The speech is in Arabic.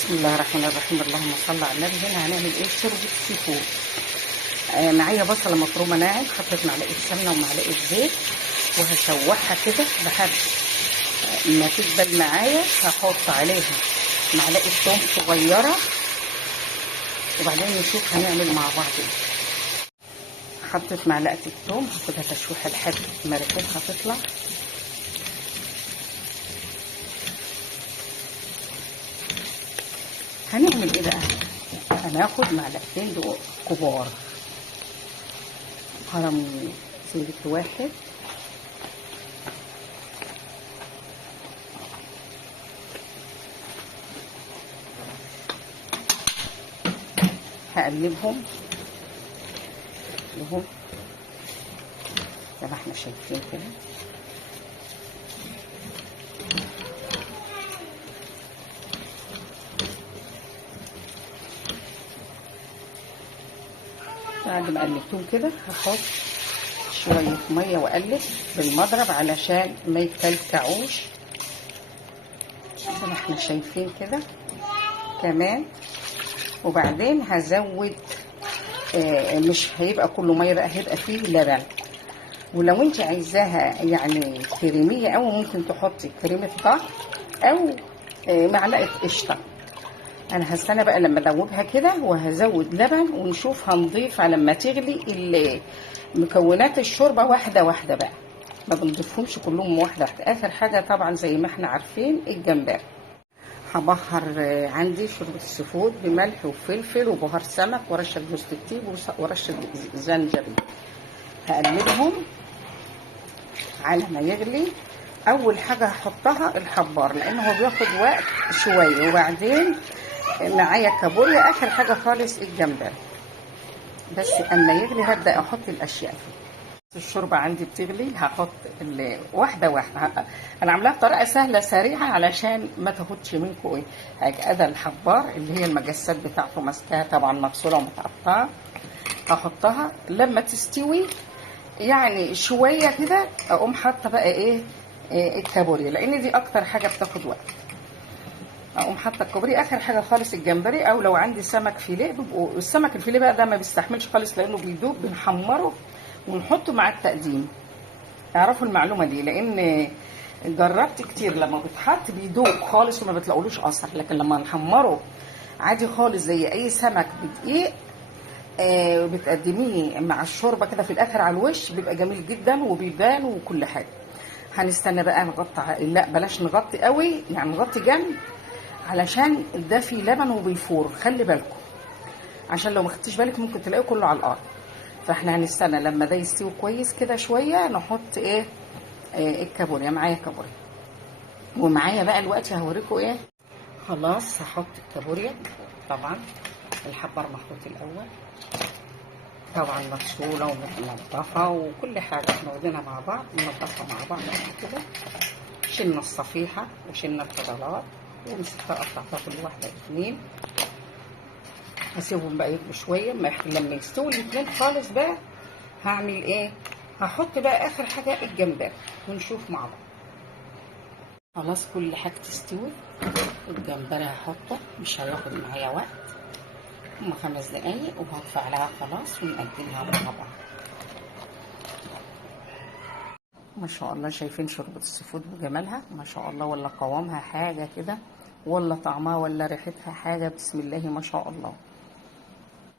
بسم الله الرحمن الرحيم. اللهم صل على النبي. هنا هنعمل ايه؟ شوربه سي فود. معايا بصله مفرومه ناعم، حطيت معلقه سمنه ومعلقه زيت وهشوحها كده لحد ما تدبل معايا. هحط عليها معلقه ثوم صغيره وبعدين نشوف هنعمل مع بعض ايه. حطيت معلقه الثوم، هاخدها تشويحه لحد ما ريحتها تطلع. هنعمل ايه بقى؟ هناخد معلقتين دول كبار، هرم زيت واحد، هقلبهم لهم زي ما احنا شايفين كده. بعد ما قلبتهم كده هحط شويه ميه واقلب بالمضرب علشان ما يكلكعوش زي ما احنا شايفين كده كمان. وبعدين هزود مش هيبقى كله ميه بقى، هيبقى فيه لبن. ولو انت عايزاها يعني كريميه او ممكن تحطي كريمه طهي او معلقه قشطه. انا هستنى بقى لما ادوبها كده وهزود لبن ونشوف هنضيف على لما تغلي مكونات الشوربه واحده واحده بقى، ما بنضيفهمش كلهم واحده واحده. اخر حاجه طبعا زي ما احنا عارفين الجمبري. هبهر عندي شوربه السي فود بملح وفلفل وبهار سمك ورشه جوز الطيب ورشه زنجبيل. هقلبهم على ما يغلي. اول حاجه هحطها الحبار لان هو بياخد وقت شويه، وبعدين معايا كابوريا. اخر حاجه خالص الجمبري. بس اما يغلي هبدا احط الاشياء فيه. الشوربه عندي بتغلي، هحط واحده واحده. انا عاملاها بطريقه سهله سريعه علشان ما تاخدش منكم ايه حاجه. ادى الحبار اللي هي المجسات بتاعته ماسكاها طبعا مغسوله ومتقطعه، هحطها لما تستوي يعني شويه كده. اقوم حاطه بقى ايه الكابوريا لان دي اكتر حاجه بتاخد وقت. اقوم حاطه الكابوريا اخر حاجه خالص الجمبري. او لو عندي سمك فيليه، السمك الفيليه بقى ده ما بيستحملش خالص لانه بيدوب، بنحمره ونحطه مع التقديم. اعرفوا المعلومه دي لان جربت كتير لما بيتحط بيدوب خالص وما بتلاقولوش اثر، لكن لما نحمره عادي خالص زي اي سمك بدقيق بتقدميه مع الشوربه كده في الاخر على الوش بيبقى جميل جدا وبيبان وكل حاجه. هنستنى بقى نغطي، لا بلاش نغطي قوي، يعني نغطي جنب علشان ده فيه لبن وبيفور. خلي بالكم عشان لو ما خدتيش بالك ممكن تلاقيه كله على الارض. فاحنا هنستنى لما ده يستوي كويس كده شويه نحط ايه الكابوريا. معايا كابوريا ومعايا بقى الوقت هوريكم ايه. خلاص هحط الكابوريا. طبعا الحبار محطوط الاول، طبعا مغسوله ومتنضفه وكل حاجه احنا واخدينها مع بعض، ننضفها مع بعض كده. شلنا الصفيحه وشلنا الفضلات ومسكتها قطعتها كل واحده اتنين. هسيبهم بقى يغلوا شويه. لما يستووا الاتنين خالص بقى هعمل ايه؟ هحط بقى اخر حاجه الجمبري ونشوف مع بعض. خلاص كل حاجه تستوي. الجمبري هحطه، مش هياخد معايا وقت، هما 5 دقايق وهطفي عليها خلاص ونقدمها مع بعض. ما شاء الله شايفين شوربه السي فود بجمالها ما شاء الله، ولا قوامها حاجه كده، ولا طعمها ولا ريحتها حاجه. بسم الله ما شاء الله.